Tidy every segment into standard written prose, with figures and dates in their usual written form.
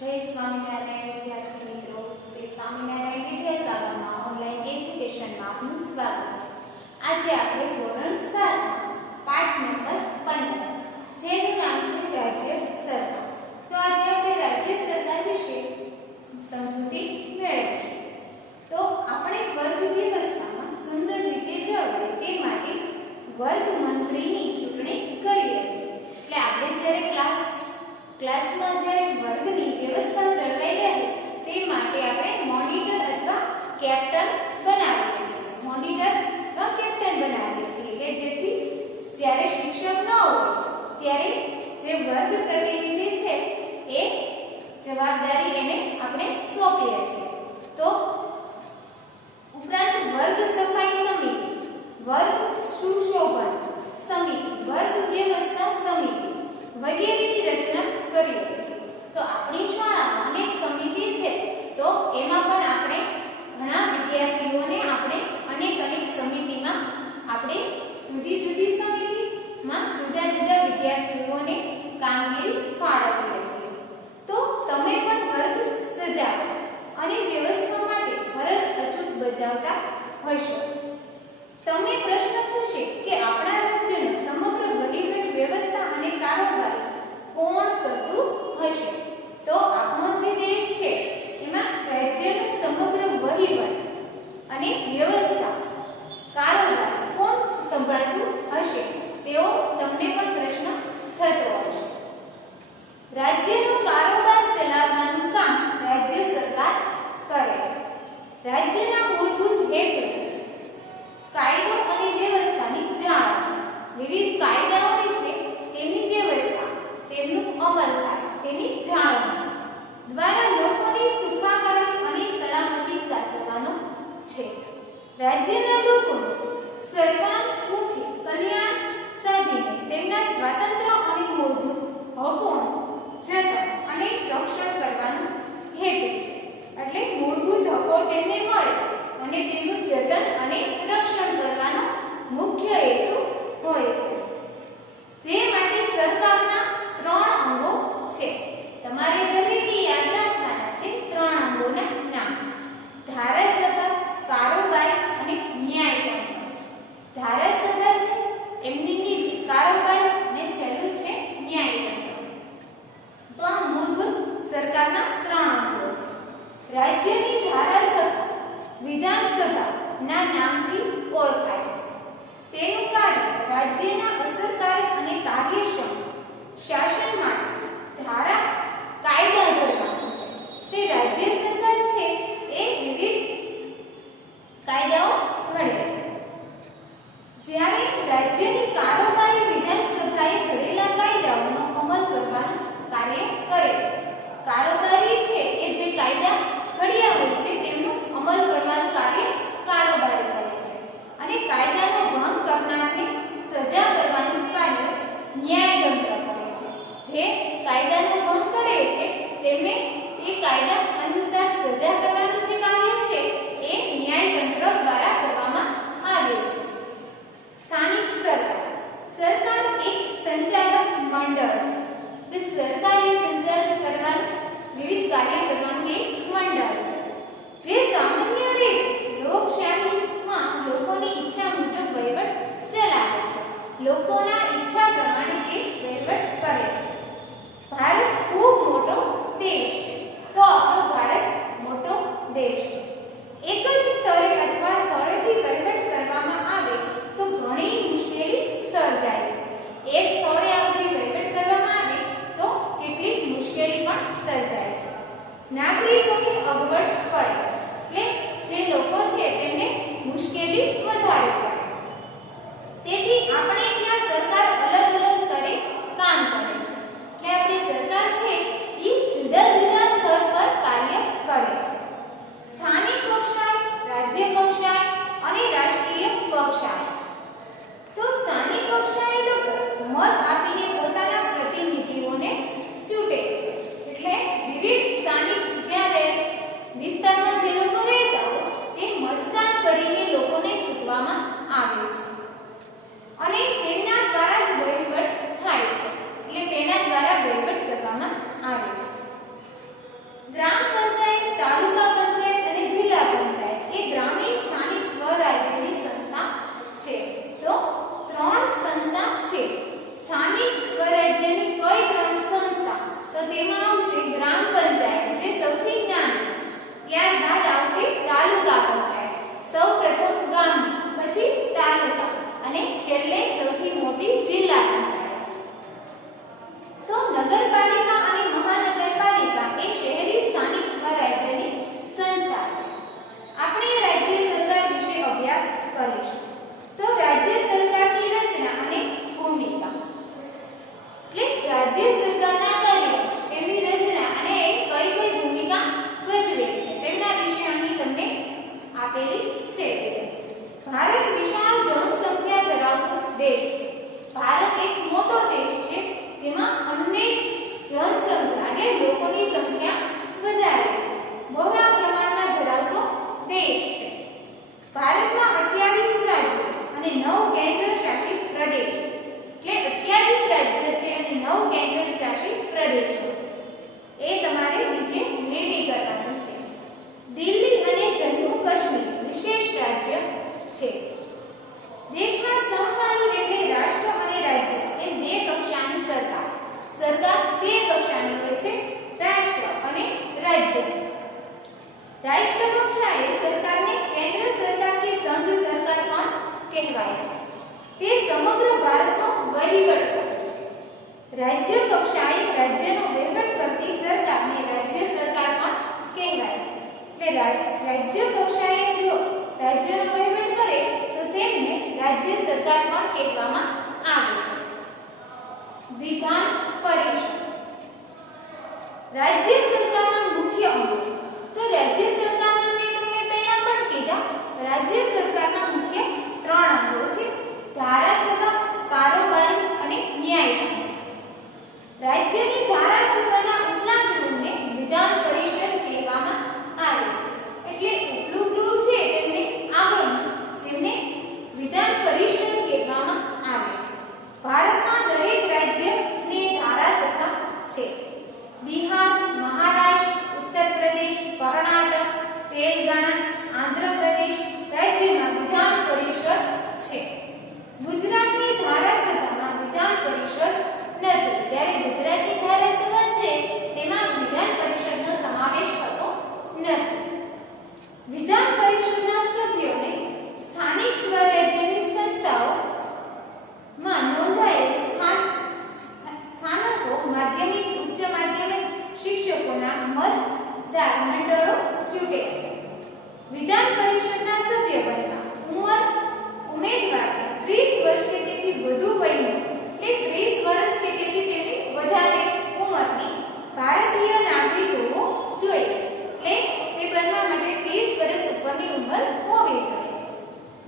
જય સ્વામિનારાયણ વિદ્યાર્થી મિત્રો, શ્રી સ્વામિનારાયણ વિદ્યાસાગરમાં ઓનલાઈન એજ્યુકેશનમાં આપનું સ્વાગત છે। આજે આપણે ધોરણ 7 પાઠ નંબર 15 જેનું નામ છે રાજ્ય સરકાર। તો આજે આપણે રાજ્ય સરકાર વિશે સમજૂતી મેળવીશું। તો આપણે વર્ગ વ્યવસ્થામાં સુંદર રીતે જળવાય તે માટે વર્ગ મંત્રીની ચૂંટણી કરીએ છીએ। એટલે આપણે જ્યારે ક્લાસમાં જ્યારે વર્ગની વ્યવસ્થા જળવાઈ રહે તે માટે આપણે મોનિટર અથવા કેપ્ટન બનાવીએ છીએ। મોનિટર અથવા કેપ્ટન બનાવીએ છીએ કે જેથી જ્યારે શિક્ષક ન હોય ત્યારે જે વર્ગ પ્રતિનિધિ છે એ જવાબદારી એને આપણે સોંપીએ છીએ। તો ઉપરાંત વર્ગ સફાઈ સમિતિ, વર્ગ સુશોભન સમિતિ, વર્ગ વ્યવસ્થા સમિતિ વગેરેની રચના કરીએ છીએ। તો આપણી શાળામાં અનેક સમિતિ છે, તો એમાં પણ આપણે ઘણા વિદ્યાર્થીઓને આપણે અનેક સમિતિમાં આપણે જુદી જુદી સમિતિમાં જુદા જુદા વિદ્યાર્થીઓને કામગીરી ફાળવીએ છીએ। તો તમે પણ વર્ગ સજાવવા અને વ્યવસ્થા માટે ફરજ અચૂક બજાવતા હશો। તમને પ્રશ્ન થશે કે આપણા રાજ્યનો સમગ્ર વહીવટ વ્યવસ્થા અને કારોબાર કોણ કરતું હશે? તો આપણો જે દેશ છે એમાં રાજ્યનો સમગ્ર વહીવટ અને વ્યવસ્થા કારોબાર કોણ સંભાળતું હશે તેવો તમને પણ પ્રશ્ન થતો હશે। રાજ્યનો કારોબાર ચલાવવાનું કામ રાજ્ય સરકાર કરે છે। રાજ્યના મૂળભૂત હેતુ કાયદો અને વ્યવસ્થાની જાળવણી, વિવિધ કાયદાઓ છે તેમની વ્યવસ્થા, તેમનું અમલ થાય તેની જાળવણી દ્વારા લોકોની સુખાકારી અને સલામતી સાચવવાનો છે। રાજ્યના લોકોનું સર્વાંગમુખી કલ્યાણ સાધીને તેમના સ્વાતંત્ર્ય અને મૂળભૂત હકોનું જતન અને રક્ષણ કરવાનો હેતુ છે। એટલે મૂળભૂત હકો તેમને મળે અને તેમનું જતન અને રક્ષણ કરવાનો મુખ્ય હેતુ હોય છે। જે માટે સરકારના 3 અંગો છે। તમારે દરેકે યાદ રાખવાના છે 3 અંગોના નામ: ધારાસભા, કારોબાર અને ન્યાયતંત્ર। ધારાસભા છે, એમની નીચે કારોબાર અને છેલ્લું છે ન્યાયતંત્ર। તો આ મૂળભૂત સરકારના 3 અંગો છે। રાજ્યની ધારાસભા વિધાનસભાના નામથી ઓળખાય છે। તેનું કાર્ય રાજ્યના અસરકારક અને કાર્યક્ષમ શાસન માટે ધારા કાયદા ઘડવાનું છે। તે રાજ્ય સરકાર છે એ વિવિધ કાયદાઓ ઘડે છે। જ્યારે રાજ્યની કારોબારી વિધાનસભાએ ઘડેલા કાયદાઓનો અમલ કરવાનું કાર્ય કરે છે। કારોબારી છે એ જે કાયદા ઘડ્યા હોય છે તેમનું અમલ કરવાનું કાર્ય કારોબારી કરે છે અને કાયદાનો ભંગ કરનારને સજા કરવાનું કાર્ય ન્યાયતંત્ર કરે છે। જે કાયદાનો ભંગ કરે છે તેમને એ કાયદા અનુસાર સજા કરવાનું જે કાર્ય છે એ ન્યાયતંત્ર દ્વારા કરવામાં આવે છે। સ્થાનિક સરકાર, સરકાર એક સંચાલક મંડળ છે। તે સરકારી સંચાલન કરવાનું, વિવિધ કાર્ય કરવાનું એક મંડળ છે જે સામાન્ય રીતે લોકશાહીમાં લોકોની ઈચ્છા મુજબ વહીવટ ચલાવે છે। લોકોના ઈચ્છા પ્રમાણે તે વહીવટ કરે છે। ભારત ખૂબ મોટો દેશ છે। તો આપણો ભારત મોટો દેશ છે। એક જ સ્તરે અથવા સ્થળેથી વહીવટ કરવામાં આવે તો ઘણી મુશ્કેલી સર્જાય છે। એક સ્થળે આ બધી વહીવટ કરવામાં આવે તો કેટલીક મુશ્કેલી પણ સર્જાય છે। નાગરિકોની અગવડ રાજ્ય સરકારના કાર્યો, તેમની રચના અને કઈ કઈ ભૂમિકા ભજવે છે તેમના વિશે અહીં તમને આપેલી છે. ભારત વિશાળ જનસંખ્યા ધરાવતો દેશ છે. ભારત એક મોટો દેશ છે જેમાં અનેક જનસંખ્યા એટલે લોકોની સંખ્યા વધારે છે. બહોળા પ્રમાણમાં ધરાવતો દેશ છે. ભારતમાં 28 રાજ્યો અને 9 કેન્દ્ર શાસિત પ્રદેશ એટલે 28 રાજ્ય છે અને 9 કેન્દ્ર શાસિત પ્રદેશો છે. એ તમારે નીચે લીટી કરવાનું છે. દિલ્હી અને જમ્મુ કાશ્મીર વિશેષ રાજ્ય છે. દેશમાં સમકાલીન એટલે રાષ્ટ્ર અને રાજ્ય એમ બે કક્ષાની સરકાર બે કક્ષાની હોય છે, રાષ્ટ્ર અને રાજ્ય. રાષ્ટ્ર કક્ષાએ સરકારને કેન્દ્ર સરકાર કે સંઘ સરકાર પણ કહેવાય છે. તે સમગ્ર ભારતનો વહીવટ કરે છે. રાજ્ય કક્ષાએ રાજ્યનો વહીવટ કરતી સરકારને રાજ્ય સરકાર પણ કહેવાય છે. એટલે રાજ્ય કક્ષાએ જો રાજ્યનો વહીવટ કરે તો તેમને રાજ્ય સરકાર પણ કહેવામાં આવે છે. વિધાન પરિષદ. રાજ્ય સરકારના મુખ્ય અંગો. તો રાજ્ય સરકારના મેં તમને પહેલા પણ કીધા, રાજ્ય સરકારના મુખ્ય 3 અંગો છે: ધારાસભા, કારોબારી અને ન્યાયપાલિકા. રાજ્યની ધારાસભાના ઉપલા ગૃહને વિધાન પરિષદ કહેવામાં આવે છે. એટલે ઉપલું ગૃહ છે તેમને આગળનું જેમને વિધાન પરિષદ કહેવામાં આવે છે. ભારતમાં દરેક રાજ્યને ધારાસભા છે. બિહાર, મહારાષ્ટ્ર, ઉત્તર પ્રદેશ, કર્ણાટક, તેલંગાણા, આંધ્ર પ્રદેશ રાજ્યમાં વિધાન પરિષદ છે. ગુજરાતની ધારાસભામાં વિધાન પરિષદ નથી. જ્યારે ગુજરાતની ધારાસભા છે તેમાં વિધાન પરિષદનો સમાવેશ થતો નથી. વિધાન પરિષદના સભ્યોને સ્થાનિક સ્વરાજ્યની સંસ્થાઓમાં નોંધાયેલ સ્થાનકો માધ્યમિક, ઉચ્ચ માધ્યમિક શિક્ષકોના મતદાર મંડળો ચૂંટે છે. વિધાન પરિષદના સભ્ય બનવા ઉમેદવારને 30 વર્ષ કે તેથી વધુ વયનો એટલે 30 વર્ષ કે તેથી તેની વધારે ઉંમરની ભારતીય નાગરિક હોવો જોઈએ. એટલે તે બનવા માટે 30 વર્ષ ઉપરની ઉંમર હોવી જોઈએ.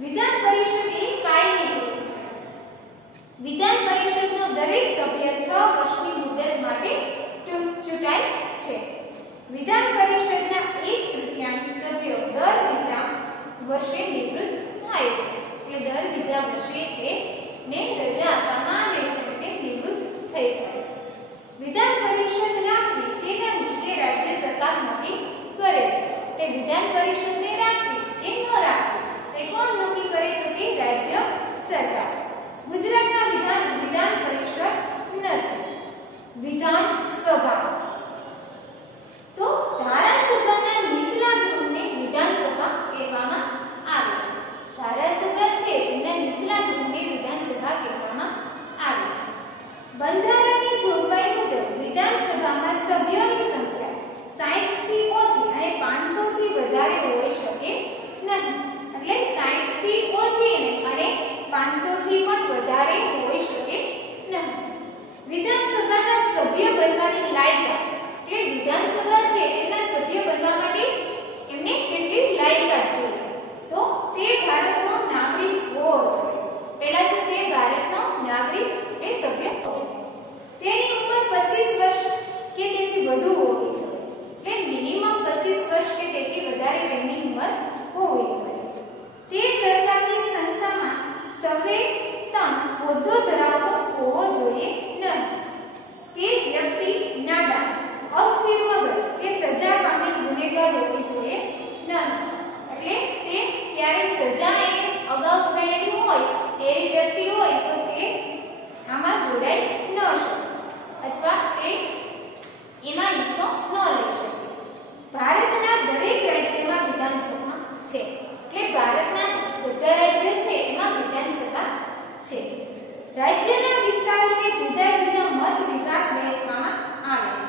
વિધાન પરિષદ એ કાયમી ગૃહ છે. વિધાન પરિષદનો દરેક સભ્ય 6 વર્ષની મુદત માટે ચૂંટાય છે. વિધાન પરિષદના 1/3 સભ્યો દર બીજા વર્ષે નિવૃત્ત થાય છે. એટલે દર બીજા વર્ષે તેને રજા આપવામાં આવે છે અને તે નિવૃત્ત થઈ જાય છે. વિધાન પરિષદ રાખવી તે નહીં કે રાજ્ય સરકાર નક્કી કરે છે. તે વિધાન પરિષદને રાખવી કે ન રાખવી તે કોણ નક્કી કરે તો કે રાજ્ય સરકાર. ગુજરાતના વિધાન પરિષદ નથી. વિધાન સભા. તો ધારાસભાના નીચલા ગૃહને વિધાનસભા કહેવામાં આવે છે. ધારાસભા છે તેના નીચલા ગૃહને વિધાનસભા કહેવામાં આવે છે. બંધારણની જોગવાઈ મુજબ વિધાનસભામાં સભ્યોની સંખ્યા 60 થી ઓછી અને 500 થી વધારે હોઈ શકે નહીં. એટલે 60 થી ઓછી અને 500 થી પણ વધારે હોઈ શકે નહીં. વિધાનસભાના સભ્ય બનવાની લાયકાત એટલે વિધાનસભા છે તેના સભ્ય બનવા માટે એમને કેટલી લાયકાત જોઈએ તો તે ભારતનો નાગરિક હોવો જોઈએ. પહેલા તો તે ભારતનો નાગરિક એ સભ્ય હોવો જોઈએ. તેની ઉંમર 25 વર્ષ કે તેથી વધુ હોવી જોઈએ. એટલે મિનિમમ 25 વર્ષ કે તેથી વધારે તેમની ઉંમર હોવી જોઈએ. તે સરકારની સંસ્થામાં સંવેદન હોદ્દો ધરાવતો હોવો જોઈએ નહીં. તે વ્યક્તિ નાદાન, અસ્થિર મગજ કે સજા પામેલ ગુનેગાર હોવી જોઈએ નહીં. એટલે તે ક્યારે સજા એને અગાઉ થયેલી હોય એવી વ્યક્તિ હોય તો તે આમાં જોડાઈ ન શકે અથવા તે એમાં હિસ્સો ન લઈ શકે. ભારતના દરેક રાજ્યમાં વિધાનસભા છે. એટલે ભારતના બધા રાજ્યો છે એમાં વિધાનસભા છે. રાજ્યના વિસ્તારોને જુદા જુદા મત વિભાગ વહેંચવામાં આવે છે.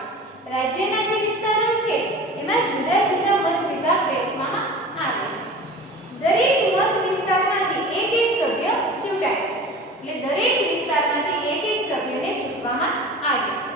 રાજ્યના જે વિસ્તારો છે એમાં જુદા જુદા મત વિભાગ વહેંચવામાં આવે છે. દરેક મત વિસ્તારમાંથી એક સભ્ય ચૂંટાય છે. એટલે દરેક વિસ્તારમાંથી એક સભ્યને ચૂંટવામાં આવે છે.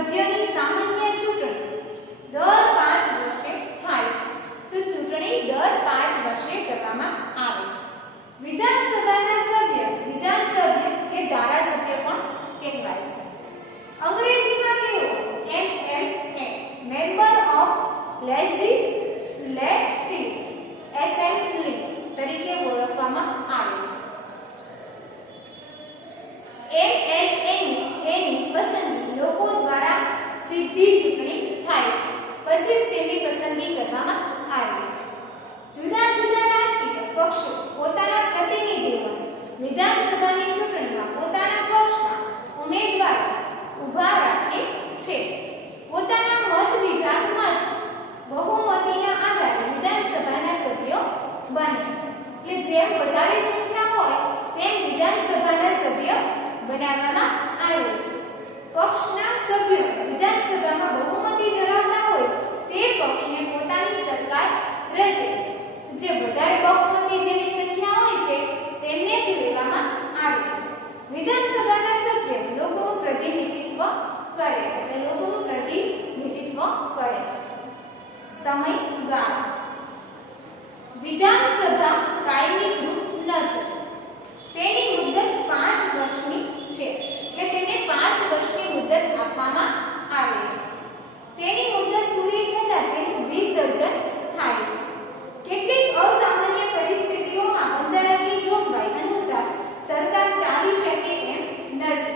સભ્યોની સામાન્ય ચૂંટણી દર 5 વર્ષે થાય છે. તો ચૂંટણી દર 5 વર્ષે કરવામાં આવે છે. વિધાનસભાના વિધાનસભ્ય કે ધારાસભ્ય પણ કહેવાય છે. અંગ્રેજીમાં તેઓ MLA member of legislative assembly તરીકે ઓળખવામાં આવે છે. એમએલએની પસંદગી લોકો દ્વારા સીધી ચૂંટણી થાય છે, પછી તેમની પસંદગી કરવામાં આવે છે. જુદા જુદા રાજકીય પક્ષો પોતાના પ્રતિનિધિઓને વિધાનસભાની ચૂંટણીમાં પોતાના પક્ષના ઉમેદવારો ઊભા રાખે છે. પોતાના મત વિભાગમાં બહુમતીના આધારે વિધાનસભાના સભ્યો બને છે. એટલે જેમ વધારે સંખ્યા હોય તેમ વિધાનસભાના સભ્ય બનાવવામાં આવે છે. પક્ષના સભ્યો વિધાનસભામાં બહુમતી ધરાવતા હોય તે પક્ષને પોતાની સરકાર રચે છે. જે વધારે બહુમતી જેની સંખ્યા હોય છે તેમને જ લેવામાં આવે છે. વિધાનસભાના સભ્ય લોકોનું પ્રતિનિધિત્વ કરે છે. એટલે લોકોનું પ્રતિનિધિત્વ કરે છે. સમયગાળો વિધાનસભા કાયમી ગૃહ નથી. તેની મુદત 5 વર્ષની છે. એટલે તેને 5 વર્ષની મુદત આપવામાં આવે છે. તેની મુદત પૂરી થતાં તેનું વિસર્જન થાય છે. કેટલીક અસામાન્ય પરિસ્થિતિઓમાં બંધારણની જોગવાઈ અનુસાર સરકાર ચાલી શકે એમ નથી.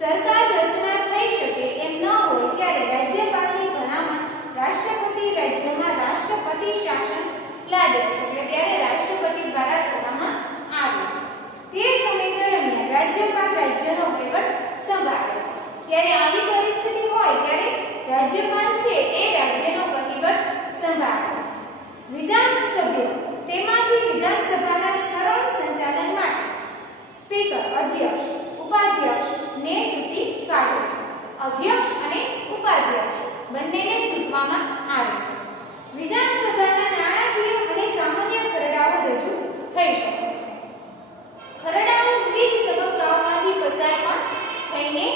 સરકાર રચના થઈ શકે એમ ન હોય ત્યારે રાજ્યપાલની ભલામણ રાષ્ટ્રપતિ રાજ્યમાં રાષ્ટ્રપતિ શાસન લાદે છે. એટલે ત્યારે રાષ્ટ્રપતિ દ્વારા કરવામાં આવે છે. તે સમય દરમિયાન રાજ્યપાલ રાજ્યનો વહીવટ સંભાળે છે. ત્યારે આવી પરિસ્થિતિ હોય ત્યારે રાજ્યપાલ છે એ રાજ્યનો વહીવટ સંભાળે છે. વિધાનસભ્યો તેમાંથી વિધાનસભાના સરળ સંચાલન માટે સ્પીકર, અધ્યક્ષ, ઉપાધ્યક્ષ ને ચૂંટી કાઢે છે. અધ્યક્ષ અને ઉપાધ્યક્ષ બંનેને ચૂંટવામાં આવે છે. વિધાનસભાના નાણાકીય અને સામાન્ય ખરડાઓ રજૂ થઈ શકે છે. ખરડાઓ વિવિધ તબક્કાઓમાંથી પસાર પણ થઈને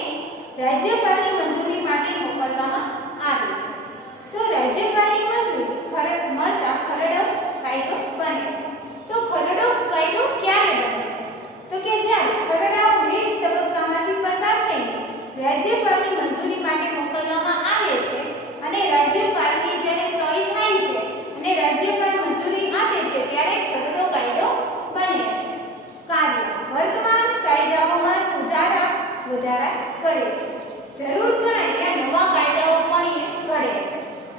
રાજ્યપાલની મંજૂરી માટે મોકલવામાં આવે છે. તો રાજ્યપાલની મંજૂરી મળતા ખરડો કાયદો બને છે. તો ખરડો કાયદો ક્યારે બને છે? તો કે જ્યારે ખરડાઓ વિવિધ તબક્કામાંથી પસાર થઈને રાજ્યપાલની મંજૂરી માટે મોકલવામાં આવે છે અને રાજ્યપાલની જ્યારે સહી થાય છે અને રાજ્યપાલ મંજૂરી આપે છે ત્યારે ખરડો કાયદો બને છે. કાર્ય વર્તમાન કાયદાઓમાં સુધારા વધારા કરે છે. જરૂર જણાય ત્યાં નવા કાયદાઓ પણ એ ઘડે છે.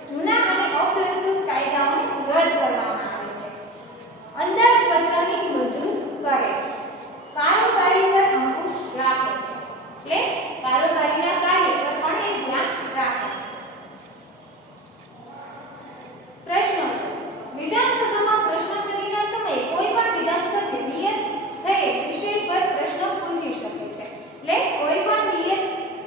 જૂના અને અપ્રસ્તુત કાયદાઓને રદ કરવામાં આવે છે. અંદાજપત્રની મંજૂર કરે છે. કારોબારી પર અંકુશ રાખે છે. એટલે કારોબારીના કાર્ય પર પણ એ ધ્યાન રાખે છે. પ્રશ્નો વિધાનસભામાં પ્રશ્નોત્તરીના સમયે કોઈ પણ વિધાનસભ્ય નિયત થયેલ વિષય પર પ્રશ્ન પૂછી શકે છે. એટલે કોઈ પણ નિયત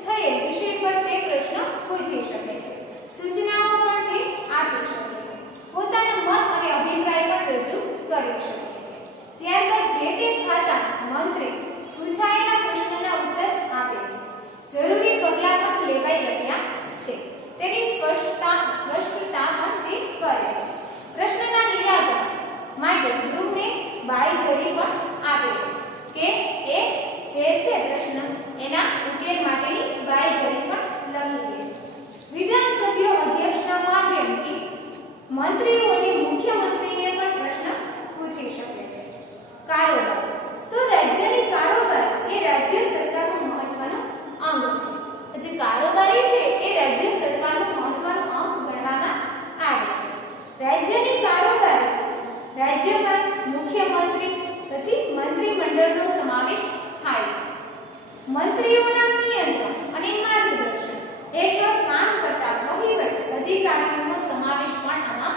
થયેલ વિષય પર તે પ્રશ્ન પૂછી શકે છે. સૂચનાઓ પણ તે આપી શકે છે. પોતાના મત અને અભિપ્રાય પણ રજૂ કરી શકે છે. ત્યારબાદ જે તે ખાતા મંત્રી પૂછાયેલા પ્રશ્નના ઉત્તર આપે છે. જરૂરી પગલાં પણ લેવાઈ રહ્યા છે. તેની સ્પષ્ટતા પણ તે કરે છે. પ્રશ્નના નિરાકરણ માટે ગૃહને બાંયધરી પણ આપે છે કે એ જે છે પ્રશ્ન એના ઉકેલ માટેની બાંયધરી પણ લખી દે છે. વિધાનસભ્યો અધ્યક્ષના માધ્યમથી મંત્રીઓને મુખ્યમંત્રીને પણ પ્રશ્ન પૂછી શકે છે. કારોબાર તો રાજ્યની કારોબાર એ રાજ્ય સરકારનું મહત્વનું અંગ છે. જે કારોબારી છે એ રાજ્ય સરકારનું મહત્વનું અંગ ગણવામાં આવે છે. રાજ્યની કારોબાર રાજ્યપાલ, મુખ્યમંત્રી પછી મંત્રીમંડળનો સમાવેશ થાય છે. મંત્રીઓના નિયંત્રણ અને માર્ગદર્શન હેઠળ કામ કરતા વહીવટ અધિકારીઓનો સમાવેશ પણ આમાં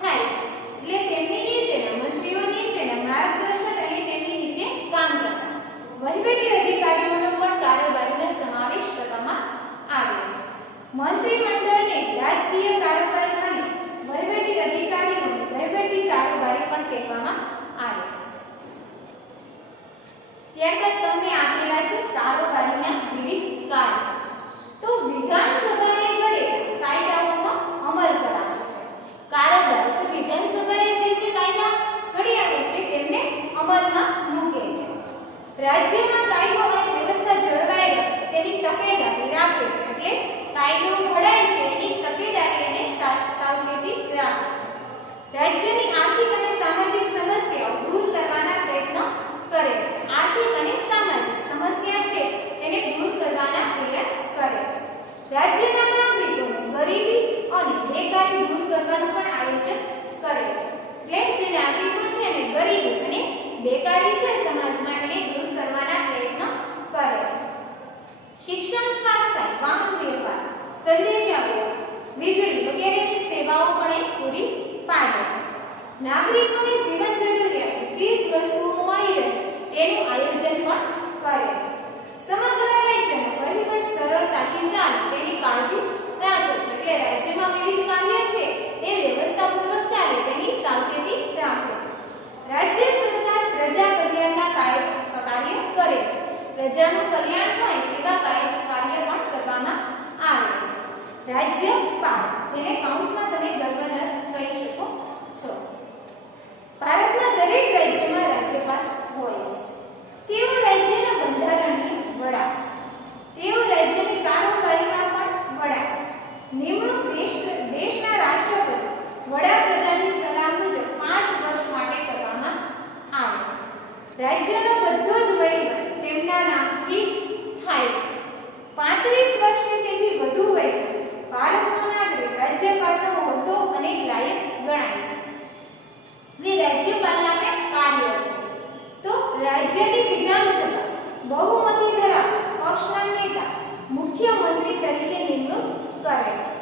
થાય છે. એટલે તેમની નીચેના મંત્રીઓ નીચેના માર્ગદર્શન અને તેમની નીચે કામ કરતા વહીવટી અધિકારીઓનો પણ કારોબારીનો સમાવેશ કરવામાં આવે છે. મંત્રીમંડળને રાજકીય કારોબારી અને વહીવટી અધિકારીઓને વહીવટી કારોબારી પણ કહેવામાં આવે છે. ત્યારબાદ તમને આપેલા છે કારોબારીના વિવિધ કાર્યો. તો વિધાન કાયદો ઘડાય છે એની તકેદારી અને સાવચેતી રાખે છે. રાજ્યની આર્થિક અને સામાજિક સમસ્યાઓ દૂર કરવાના પ્રયત્નો કરે છે. આર્થિક અને સામાજિક સમસ્યા છે એને દૂર કરવાના પ્રયાસ કરે છે. રાજ્યના નાગરિકોને ગરીબી અને બેકારી દૂર કરવાનું પણ આયોજન કરે છે. એટલે જે નાગરિકો છે એને ગરીબી અને બેકારી છે સમાજમાં એને દૂર કરવાના પ્રયત્નો કરે છે. શિક્ષણ, સ્વાસ્થ્ય, વાહન વ્યવહાર, સંદેશાવ્યવહાર, વીજળી વગેરેની સેવાઓ પણ એ પૂરી પાડે છે. નાગરિકોને જીવન જરૂરિયાતની ચીજ વસ્તુઓ મળી રહે તેનું આયોજન પણ કરે છે. સમગ્ર રાજ્યમાં વહીવટ સરળતાથી ચાલે તેની કાળજી રાખે છે. એટલે રાજ્યમાં વિવિધ કાર્ય છે એ વ્યવસ્થાપૂર્વક ચાલે તેની સાવચેતી રાખે છે. રાજ્ય સરકાર પ્રજા કલ્યાણના કાર્ય કરે છે. પ્રજાનું કલ્યાણ થાય એવા કાર્ય પણ કરવામાં આવે છે. રાજ્યપાલ, જેને કૌંસમાં તમે ગવર્નર કહી શકો છો. ભારતના દરેક રાજ્યમાં રાજ્યપાલ હોય છે. તેઓ રાજ્યના બંધારણીય વડા છે. તેઓ રાજ્યની કારોબારીમાં પણ વડા છે. નિમણૂક દેશના રાષ્ટ્રપતિ વડાપ્રધાનની સલાહ મુજબ 5 વર્ષ માટે કરવામાં આવે છે. રાજ્યનો બધો જ વહીવટ તેમના નામથી જ થાય છે. 35 વર્ષની તેથી વધુ વયનો ભારતનો નાગરિક રાજ્યપાલનો હોદ્દો અને લાયક ગણાય છે. રાજ્યપાલના આપણે કાર્ય છે તો રાજ્યની વિધાનસભા બહુમતી ધરાવતા પક્ષના નેતા મુખ્યમંત્રી તરીકે નિમણૂક કરે છે.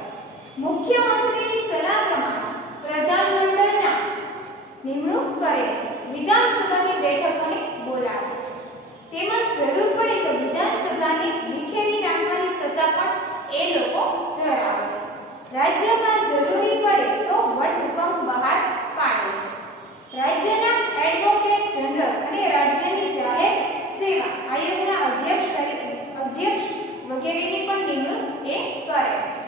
મુખ્યમંત્રીની સલાહ પ્રમાણે પ્રધાનમંડળના નિમણૂક કરે છે. વિધાનસભાની બેઠકોને બોલાવે છે. તેમજ જરૂર પડે તો વિધાનસભાને વિખેરી નાખવાની સત્તા પણ એ લોકો ધરાવે છે. રાજ્યમાં જરૂરી પડે તો વટહુકમ બહાર પાડે છે. રાજ્યના એડવોકેટ જનરલ અને રાજ્યની જાહેર સેવા આયોગના અધ્યક્ષ વગેરેની પણ નિમણૂક એ કરે છે.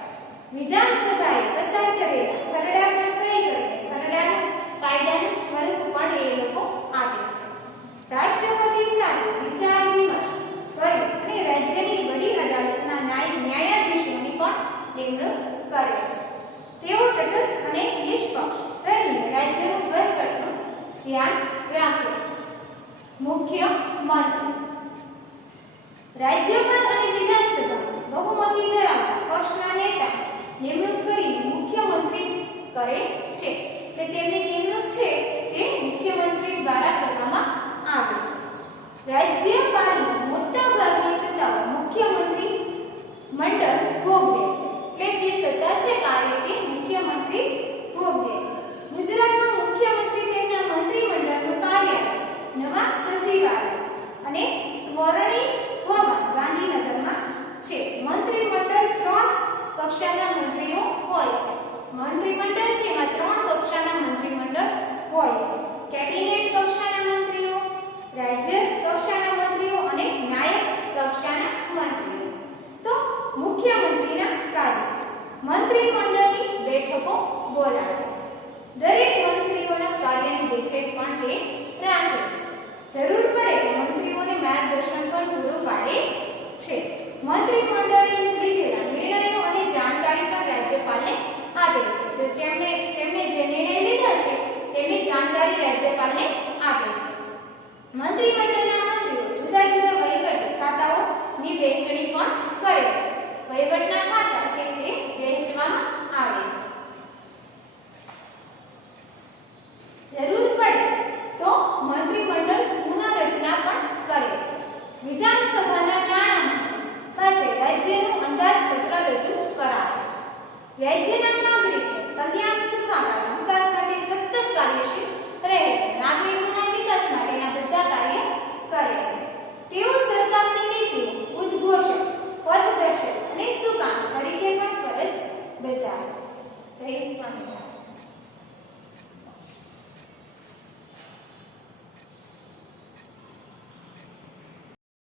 વિધાનસભાએ પસાર કરેલા ખરડા પર સહી કરીને ખરડાનું કાયદાનું સ્વરૂપ પણ એ લોકો આપે છે. રાષ્ટ્રપતિ સાથે વિચાર વિમર્શ કરી અને રાજ્યની વડી અદાલતના ન્યાયાધીશોની પણ નિમણૂક કરે છે. તેઓ તટસ્થ અને નિષ્પક્ષ રહીને રાજ્યનું વહીવટનું ધ્યાન રાખે છે. મુખ્યમંત્રી રાજ્યપાલ અને વિધાનસભા બહુમતી ધરાવતા પક્ષના નેતા નિમણૂક કરીને મુખ્યમંત્રી કરે છે. તે તેમની નિમણૂક છે તે મુખ્યમંત્રી દ્વારા કરવામાં આવે છે. રાજ્યપાલની મોટા ભાગની સત્તાઓ મુખ્યમંત્રી મંડળ ભોગવે છે. એટલે જે સત્તા છે કાર્ય તે મુખ્યમંત્રી ભોગવે છે. ગુજરાતમાં મુખ્યમંત્રી તેમના મંત્રીમંડળનું કાર્ય નવા સચિવાલય અને સ્વર્ણિમ ભવન ગાંધીનગરમાં છે. મંત્રીમંડળ 3 કક્ષાના મંત્રીઓ હોય છે. મંત્રીમંડળ છે એમાં 3 કક્ષાના મંત્રીમંડળ હોય છે. કેબિનેટ કક્ષાના મંત્રીઓ, રાજ્ય કક્ષાના મંત્રીઓ અને નાયક કક્ષાના મંત્રીઓ. તો મુખ્યમંત્રીના કાર્ય મંત્રીમંડળની બેઠકો બોલાવે છે. દરેક મંત્રીઓના કાર્યની દેખરેખ પણ તે રાખે છે. જરૂર પડે તો મંત્રીઓને માર્ગદર્શન પણ પૂરું પાડે છે. મંત્રીમંડળે લીધેલા નિર્ણયો અને જાણકારી પણ રાજ્યપાલને આપે છે. જો તેમણે જે નિર્ણય લીધા છે તેમની જાણકારી રાજ્યપાલને આપે છે. મંત્રીમંડળના મંત્રીઓ જુદા જુદા વહીવટી ખાતાઓની વહેંચણી પણ કરે છે. વહીવટના ખાતા છે તે વહેંચવામાં આવે છે. જરૂર પડે તો મંત્રીમંડળ પુનઃરચના પણ કરે છે. વિધાનસભાના નાણામંત્રી પાસે રાજ્યનું અંદાજપત્ર રજૂ કરાવે છે. રાજ્યના નાગરિકો કલ્યાણ સુખાકાર વિકાસ માટે સતત કાર્યશીલ રહે છે. નાગરિકોના વિકાસ માટેના બધા કાર્ય કરે છે. તેઓ સરકારની નીતિઓ ઉદ્ઘોષક, પથદર્શક અને સુકામ તરીકે પણ ફરજ બજાવે છે. જય સ્વામિનારાયણ.